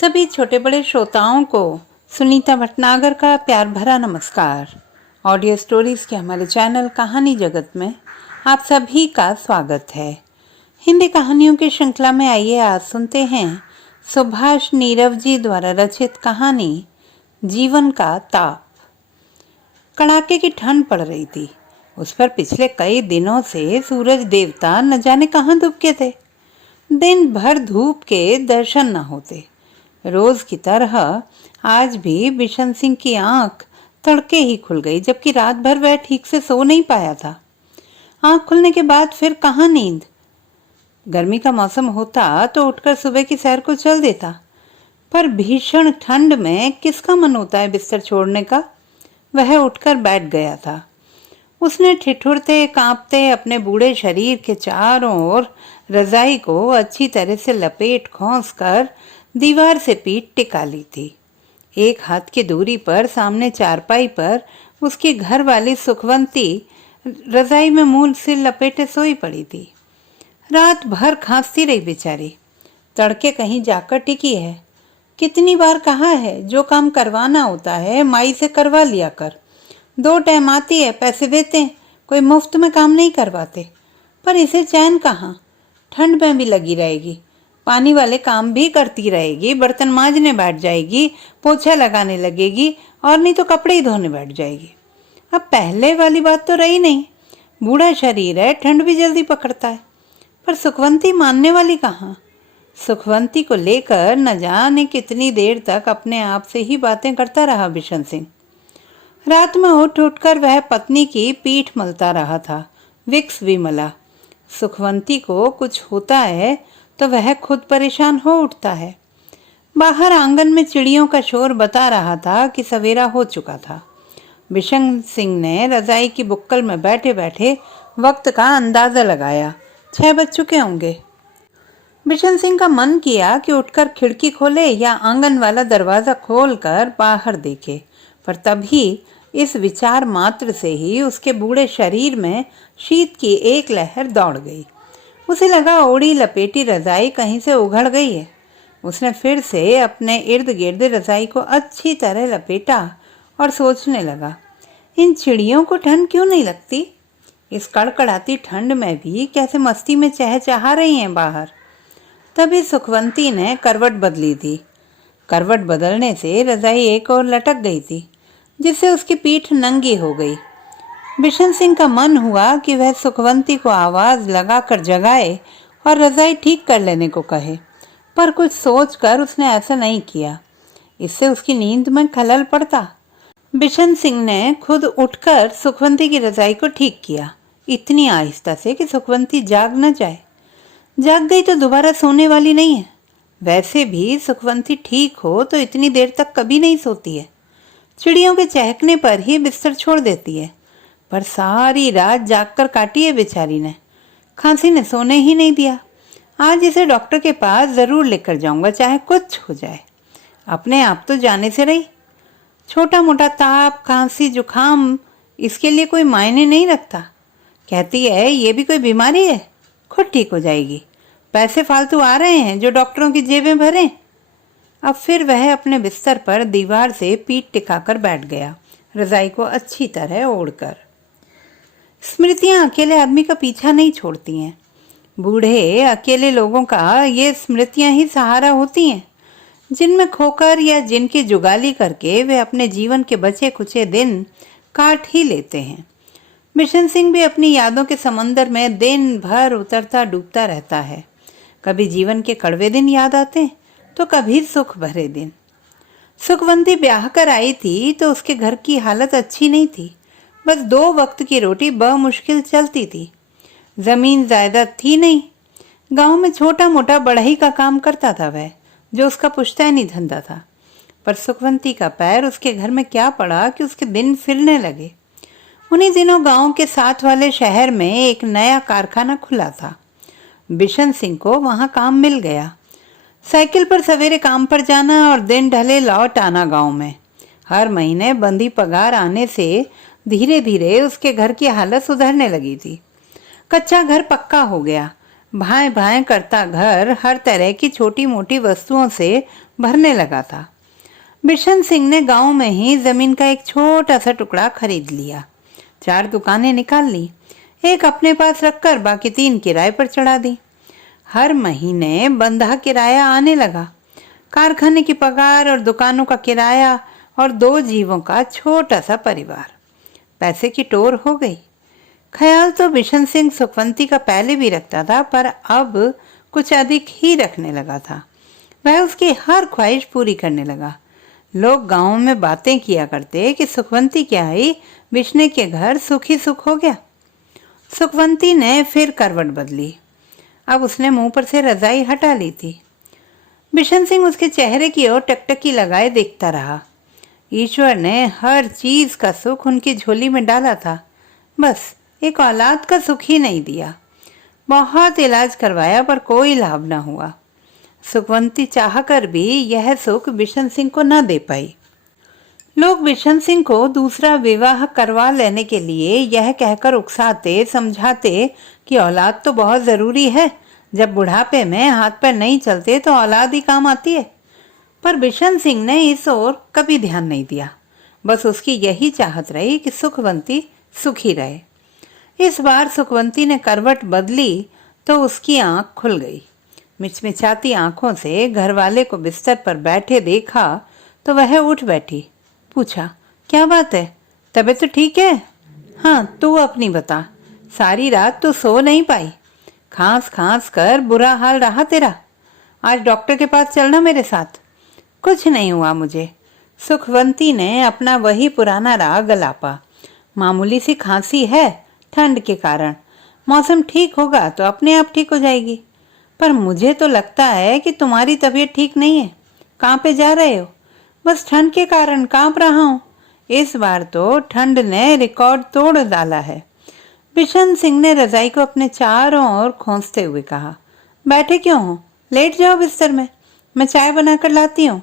सभी छोटे बड़े श्रोताओं को सुनीता भटनागर का प्यार भरा नमस्कार। ऑडियो स्टोरीज के हमारे चैनल कहानी जगत में आप सभी का स्वागत है। हिंदी कहानियों की श्रृंखला में आइए आज सुनते हैं सुभाष नीरव जी द्वारा रचित कहानी जीवन का ताप। कड़ाके की ठंड पड़ रही थी। उस पर पिछले कई दिनों से सूरज देवता न जाने कहाँ दुबके थे। दिन भर धूप के दर्शन न होते। रोज की तरह आज भी बिशन सिंह की आंख तड़के ही खुल गई, जबकि रात भर वह ठीक से सो नहीं पाया था। आंख खुलने के बाद फिर कहाँ नींद। गर्मी का मौसम होता तो उठकर सुबह की सैर को चल देता, पर भीषण ठंड में किसका मन होता है बिस्तर छोड़ने का। वह उठकर बैठ गया था। उसने ठिठुरते कांपते अपने बूढ़े शरीर के चारों ओर रजाई को अच्छी तरह से लपेट खोंस कर दीवार से पीठ टिका ली थी। एक हाथ की दूरी पर सामने चारपाई पर उसकी घर वाली सुखवंती रजाई में मुंह सिर लपेटे सोई पड़ी थी। रात भर खांसती रही बेचारी। तड़के कहीं जाकर टिकी है। कितनी बार कहा है जो काम करवाना होता है माई से करवा लिया कर। 2 टाइम आती है, पैसे देते हैं, कोई मुफ्त में काम नहीं करवाते। पर इसे चैन कहाँ। ठंड में भी लगी रहेगी, पानी वाले काम भी करती रहेगी, बर्तन मांजने बैठ जाएगी, पोछा लगाने लगेगी और नहीं तो कपड़े ही धोने बैठ जाएगी। अब पहले वाली बात तो रही नहीं। बूढ़ा शरीर है, ठंड भी जल्दी पकड़ता है। पर सुखवंती मानने वाली कहाँ। सुखवंती को लेकर न जाने कितनी देर तक अपने आप से ही बातें करता रहा बिशन सिंह। रात में उठ उठकर वह पत्नी की पीठ मलता रहा था, विक्स भी मला। सुखवंती को कुछ होता है तो वह खुद परेशान हो उठता है। बाहर आंगन में चिड़ियों का शोर बता रहा था कि सवेरा हो चुका था। बिशन सिंह ने रजाई की बुक्कल में बैठे बैठे वक्त का अंदाजा लगाया। 6 बज चुके होंगे। बिशन सिंह का मन किया कि उठकर खिड़की खोले या आंगन वाला दरवाजा खोलकर बाहर देखे, पर तभी इस विचार मात्र से ही उसके बूढ़े शरीर में शीत की एक लहर दौड़ गई। उसे लगा ओढ़ी लपेटी रजाई कहीं से उघड़ गई है। उसने फिर से अपने इर्द गिर्द रजाई को अच्छी तरह लपेटा और सोचने लगा, इन चिड़ियों को ठंड क्यों नहीं लगती। इस कड़कड़ाती ठंड में भी कैसे मस्ती में चहचहा रही हैं बाहर। तभी सुखवंती ने करवट बदली थी। करवट बदलने से रजाई एक ओर लटक गई थी, जिससे उसकी पीठ नंगी हो गई। बिशन सिंह का मन हुआ कि वह सुखवंती को आवाज लगाकर जगाए और रजाई ठीक कर लेने को कहे, पर कुछ सोचकर उसने ऐसा नहीं किया। इससे उसकी नींद में खलल पड़ता। बिशन सिंह ने खुद उठकर सुखवंती की रजाई को ठीक किया, इतनी आहिस्ता से कि सुखवंती जाग न जाए। जाग गई तो दोबारा सोने वाली नहीं है। वैसे भी सुखवंती ठीक हो तो इतनी देर तक कभी नहीं सोती है। चिड़ियों के चहकने पर ही बिस्तर छोड़ देती है, पर सारी रात जागकर काटी है बेचारी ने। खांसी ने सोने ही नहीं दिया। आज इसे डॉक्टर के पास जरूर लेकर जाऊंगा, चाहे कुछ हो जाए। अपने आप तो जाने से रही। छोटा मोटा ताप, खांसी, जुखाम इसके लिए कोई मायने नहीं रखता। कहती है ये भी कोई बीमारी है, खुद ठीक हो जाएगी। पैसे फालतू आ रहे हैं जो डॉक्टरों की जेबें भरें। अब फिर वह अपने बिस्तर पर दीवार से पीठ टिकाकर बैठ गया, रजाई को अच्छी तरह ओढ़कर। स्मृतियां अकेले आदमी का पीछा नहीं छोड़ती हैं। बूढ़े अकेले लोगों का ये स्मृतियां ही सहारा होती हैं, जिनमें खोकर या जिनकी जुगाली करके वे अपने जीवन के बचे कुचे दिन काट ही लेते हैं। बिशन सिंह भी अपनी यादों के समंदर में दिन भर उतरता डूबता रहता है। कभी जीवन के कड़वे दिन याद आते हैं तो कभी सुख भरे दिन। सुखवंती ब्याह कर आई थी तो उसके घर की हालत अच्छी नहीं थी। बस 2 वक्त की रोटी मुश्किल चलती थी। जमीन जायदाद थी नहीं। गांव में छोटा मोटा बढ़ई का काम करता था वह, जो उसका पुश्तैनी धंधा था। पर सुखवंती का पैर उसके घर में क्या पड़ा कि उसके दिन फिरने लगे। उन्हीं दिनों गांव के साथ वाले शहर में एक नया कारखाना खुला था। बिशन सिंह को वहां काम मिल गया। साइकिल पर सवेरे काम पर जाना और दिन ढले लौट आना गांव में। हर महीने बंधी पगार आने से धीरे धीरे उसके घर की हालत सुधरने लगी थी। कच्चा घर पक्का हो गया। भाएं भाएं करता घर हर तरह की छोटी मोटी वस्तुओं से भरने लगा था। बिशन सिंह ने गांव में ही जमीन का एक छोटा सा टुकड़ा खरीद लिया। 4 दुकानें निकाल ली, एक अपने पास रखकर बाकी 3 किराए पर चढ़ा दी। हर महीने बंधा किराया आने लगा। कारखाने की पगार और दुकानों का किराया और 2 जीवों का छोटा सा परिवार, पैसे की टोर हो गई। ख्याल तो बिशन सिंह सुखवंती का पहले भी रखता था, पर अब कुछ अधिक ही रखने लगा था। वह उसकी हर ख्वाहिश पूरी करने लगा। लोग गांव में बातें किया करते कि सुखवंती क्या आई, बिशने के घर सुख ही सुख हो गया। सुखवंती ने फिर करवट बदली। अब उसने मुंह पर से रजाई हटा ली थी। बिशन सिंह उसके चेहरे की ओर टकटकी लगाए देखता रहा। ईश्वर ने हर चीज का सुख उनकी झोली में डाला था, बस एक औलाद का सुख ही नहीं दिया। बहुत इलाज करवाया पर कोई लाभ न हुआ। सुखवंती चाहकर भी यह सुख बिशन सिंह को न दे पाई। लोग बिशन सिंह को दूसरा विवाह करवा लेने के लिए यह कहकर उकसाते समझाते कि औलाद तो बहुत जरूरी है, जब बुढ़ापे में हाथ पैर नहीं चलते तो औलाद ही काम आती है। पर बिशन सिंह ने इस ओर कभी ध्यान नहीं दिया। बस उसकी यही चाहत रही कि सुखवंती सुखी रहे। इस बार सुखवंती ने करवट बदली तो उसकी आंख खुल गई। मिचमिचाती आंखों से घरवाले को बिस्तर पर बैठे देखा तो वह उठ बैठी। पूछा, क्या बात है, तबीयत तो ठीक है? हाँ, तू अपनी बता। सारी रात तो सो नहीं पाई, खांस खांस कर बुरा हाल रहा तेरा। आज डॉक्टर के पास चलना मेरे साथ। कुछ नहीं हुआ मुझे। सुखवंती ने अपना वही पुराना राग गलापा। मामूली सी खांसी है, ठंड के कारण। मौसम ठीक होगा तो अपने आप ठीक हो जाएगी। पर मुझे तो लगता है कि तुम्हारी तबीयत ठीक नहीं है। कहाँ पे जा रहे हो? बस ठंड के कारण कांप रहा हूँ। इस बार तो ठंड ने रिकॉर्ड तोड़ डाला है। बिशन सिंह ने रजाई को अपने चारों ओर खोंसते हुए कहा, बैठे क्यों हो? लेट जाओ बिस्तर में, मैं चाय बनाकर लाती हूँ।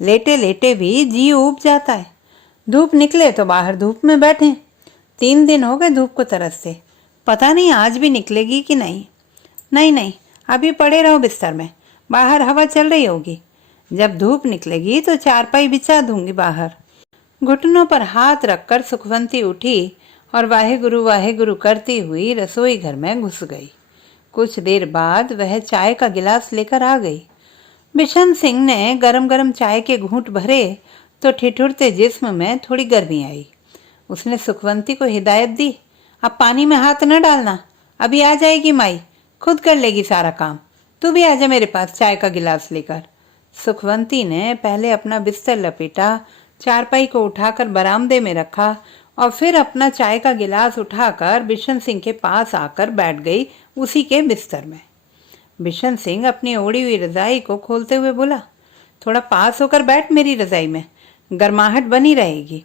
लेटे लेटे भी जी ऊब जाता है। धूप निकले तो बाहर धूप में बैठे। 3 दिन हो गए धूप को तरसते, पता नहीं आज भी निकलेगी कि नहीं। नहीं नहीं, अभी पड़े रहो बिस्तर में, बाहर हवा चल रही होगी। जब धूप निकलेगी तो चारपाई बिछा दूंगी बाहर। घुटनों पर हाथ रखकर सुखवंती उठी और वाहेगुरु करती हुई रसोई घर में घुस गई। कुछ देर बाद वह चाय का गिलास लेकर आ गई। बिशन सिंह ने गरम गरम चाय के घूंट भरे तो ठिठुरते जिस्म में थोड़ी गर्मी आई। उसने सुखवंती को हिदायत दी, अब पानी में हाथ न डालना, अभी आ जाएगी माई, खुद कर लेगी सारा काम। तू भी आजा मेरे पास चाय का गिलास लेकर। सुखवंती ने पहले अपना बिस्तर लपेटा, चारपाई को उठाकर बरामदे में रखा और फिर अपना चाय का गिलास उठाकर बिशन सिंह के पास आकर बैठ गई उसी के बिस्तर में। बिशन सिंह अपनी ओढ़ी हुई रजाई को खोलते हुए बोला, थोड़ा पास होकर बैठ मेरी रजाई में, गर्माहट बनी रहेगी।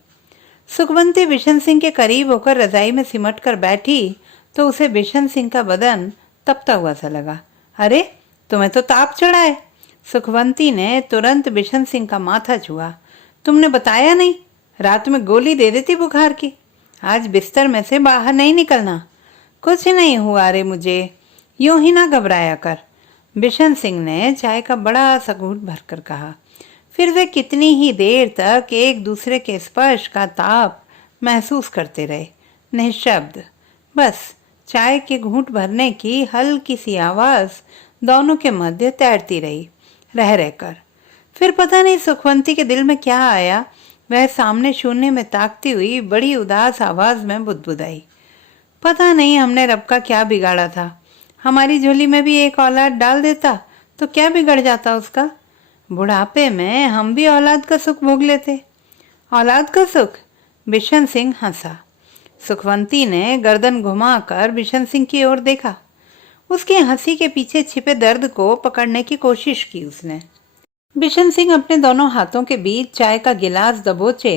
सुखवंती बिशन सिंह के करीब होकर रजाई में सिमट कर बैठी तो उसे बिशन सिंह का बदन तपता हुआ सा लगा। अरे, तुम्हें तो ताप चढ़ा है। सुखवंती ने तुरंत बिशन सिंह का माथा छुआ। तुमने बताया नहीं, रात में गोली दे देती बुखार की। आज बिस्तर में से बाहर नहीं निकलना। कुछ नहीं हुआ रे मुझे, यूं ही ना घबराया कर। बिशन सिंह ने चाय का बड़ा सा घूंट भरकर कहा। फिर वे कितनी ही देर तक एक दूसरे के स्पर्श का ताप महसूस करते रहे, निःशब्द। बस चाय के घूंट भरने की हल्की सी आवाज दोनों के मध्य तैरती रही, रह रहकर। फिर पता नहीं सुखवंती के दिल में क्या आया, वह सामने शून्य में ताकती हुई बड़ी उदास आवाज में बुदबुदाई, पता नहीं हमने रब का क्या बिगाड़ा था। हमारी झोली में भी एक औलाद डाल देता तो क्या बिगड़ जाता उसका। बुढ़ापे में हम भी औलाद का सुख भोग लेते। औलाद का सुख? बिशन सिंह हंसा। सुखवंती ने गर्दन घुमाकर बिशन सिंह की ओर देखा। उसकी हंसी के पीछे छिपे दर्द को पकड़ने की कोशिश की उसने। बिशन सिंह अपने दोनों हाथों के बीच चाय का गिलास दबोचे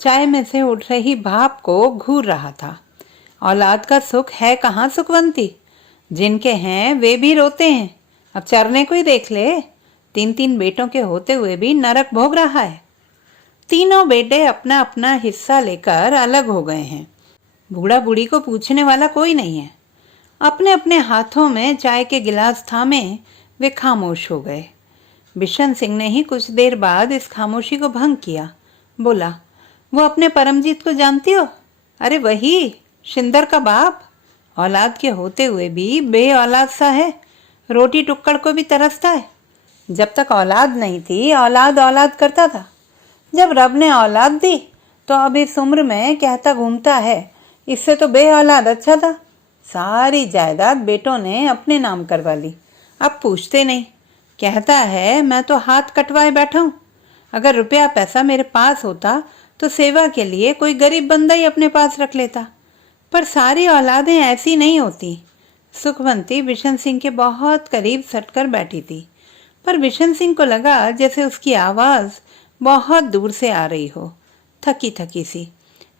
चाय में से उठ रही भाप को घूर रहा था। औलाद का सुख है कहाँ सुखवंती? जिनके हैं वे भी रोते हैं। अब चरने को ही देख ले, 3 बेटों के होते हुए भी नरक भोग रहा है। तीनों बेटे अपना अपना हिस्सा लेकर अलग हो गए हैं। बूढ़ा बूढ़ी को पूछने वाला कोई नहीं है। अपने अपने हाथों में चाय के गिलास थामे वे खामोश हो गए। बिशन सिंह ने ही कुछ देर बाद इस खामोशी को भंग किया। बोला, वो अपने परमजीत को जानती हो? अरे वही, शिंदर का बाप। औलाद के होते हुए भी बे औलाद सा है, रोटी टुक्कड़ को भी तरसता है। जब तक औलाद नहीं थी औलाद औलाद करता था, जब रब ने औलाद दी तो अब इस उम्र में कहता घूमता है, इससे तो बे औलाद अच्छा था। सारी जायदाद बेटों ने अपने नाम करवा ली, अब पूछते नहीं। कहता है मैं तो हाथ कटवाए बैठा हूँ, अगर रुपया पैसा मेरे पास होता तो सेवा के लिए कोई गरीब बंदा ही अपने पास रख लेता। पर सारी औलादें ऐसी नहीं होती। सुखवंती बिशन सिंह के बहुत करीब सटकर बैठी थी, पर बिशन सिंह को लगा जैसे उसकी आवाज़ बहुत दूर से आ रही हो, थकी थकी सी।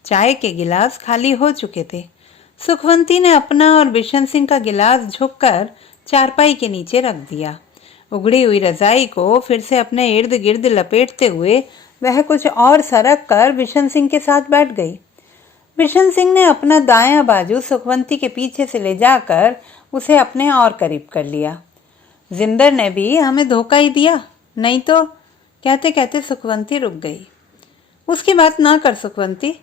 चाय के गिलास खाली हो चुके थे। सुखवंती ने अपना और बिशन सिंह का गिलास झुककर चारपाई के नीचे रख दिया। उगड़ी हुई रजाई को फिर से अपने इर्द गिर्द लपेटते हुए वह कुछ और सरक कर बिशन सिंह के साथ बैठ गई। बिशन सिंह ने अपना दायां बाजू सुखवंती के पीछे से ले जाकर उसे अपने और करीब कर लिया। जिंदर ने भी हमें धोखा ही दिया, नहीं तो, कहते कहते सुखवंती रुक गई। उसकी बात ना कर सुखवंती,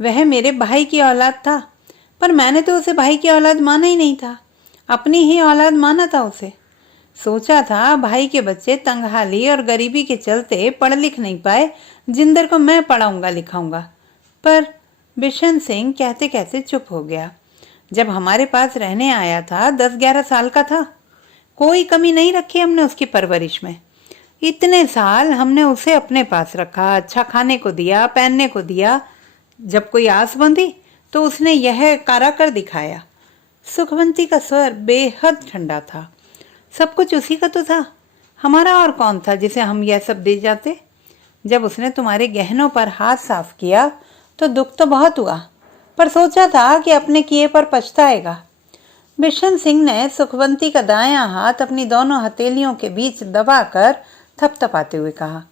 वह मेरे भाई की औलाद था, पर मैंने तो उसे भाई की औलाद माना ही नहीं था, अपनी ही औलाद माना था उसे। सोचा था भाई के बच्चे तंगहाली और गरीबी के चलते पढ़ लिख नहीं पाए, जिंदर को मैं पढ़ाऊंगा लिखाऊंगा। पर बिशन सिंह कहते कहते चुप हो गया। जब हमारे पास रहने आया था 10-11 साल का था, कोई कमी नहीं रखी हमने उसकी परवरिश में। इतने साल हमने उसे अपने पास रखा, अच्छा खाने को दिया, पहनने को दिया। जब कोई आस बंधी तो उसने यह कारा कर दिखाया। सुखवंती का स्वर बेहद ठंडा था। सब कुछ उसी का तो था, हमारा और कौन था जिसे हम यह सब दे जाते। जब उसने तुम्हारे गहनों पर हाथ साफ किया तो दुख तो बहुत हुआ, पर सोचा था कि अपने किए पर पछताएगा। बिशन सिंह ने सुखवंती का दायां हाथ अपनी दोनों हथेलियों के बीच दबाकर थपथपाते हुए कहा,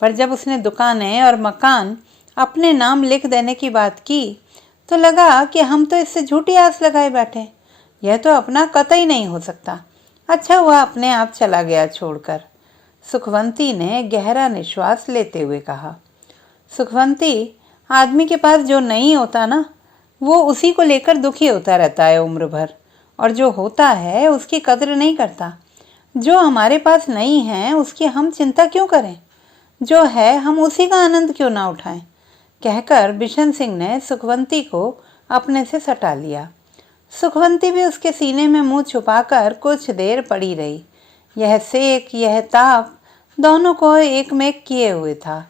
पर जब उसने दुकानें और मकान अपने नाम लिख देने की बात की तो लगा कि हम तो इससे झूठी आस लगाए बैठे, यह तो अपना कतई नहीं हो सकता। अच्छा हुआ अपने आप चला गया छोड़कर। सुखवंती ने गहरा निश्वास लेते हुए कहा। सुखवंती, आदमी के पास जो नहीं होता ना, वो उसी को लेकर दुखी होता रहता है उम्र भर, और जो होता है उसकी कद्र नहीं करता। जो हमारे पास नहीं है उसकी हम चिंता क्यों करें, जो है हम उसी का आनंद क्यों ना उठाएं। कहकर बिशन सिंह ने सुखवंती को अपने से सटा लिया। सुखवंती भी उसके सीने में मुंह छुपाकर कुछ देर पड़ी रही। यह सेक, यह ताप दोनों को एक में एक किए हुए था।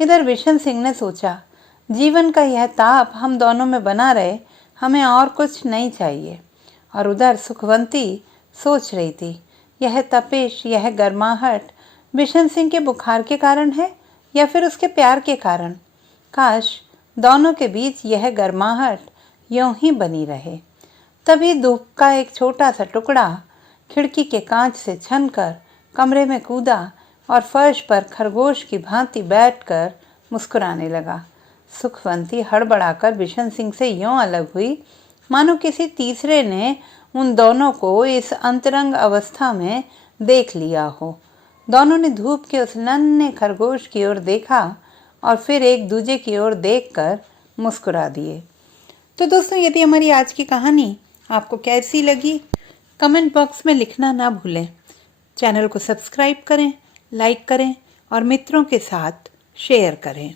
इधर बिशन सिंह ने सोचा, जीवन का यह ताप हम दोनों में बना रहे, हमें और कुछ नहीं चाहिए। और उधर सुखवंती सोच रही थी, यह तपिश, यह गर्माहट बिशन सिंह के बुखार के कारण है या फिर उसके प्यार के कारण। काश दोनों के बीच यह गर्माहट यूं ही बनी रहे। तभी धूप का एक छोटा सा टुकड़ा खिड़की के कांच से छनकर कमरे में कूदा और फर्श पर खरगोश की भांति बैठकर मुस्कुराने लगा। सुखवंती हड़बड़ाकर बिशन सिंह से यूं अलग हुई मानो किसी तीसरे ने उन दोनों को इस अंतरंग अवस्था में देख लिया हो। दोनों ने धूप के उस नन्हे खरगोश की ओर देखा और फिर एक दूजे की ओर देखकर मुस्कुरा दिए। तो दोस्तों, यदि हमारी आज की कहानी आपको कैसी लगी, कमेंट बॉक्स में लिखना ना भूलें। चैनल को सब्सक्राइब करें, लाइक करें और मित्रों के साथ शेयर करें।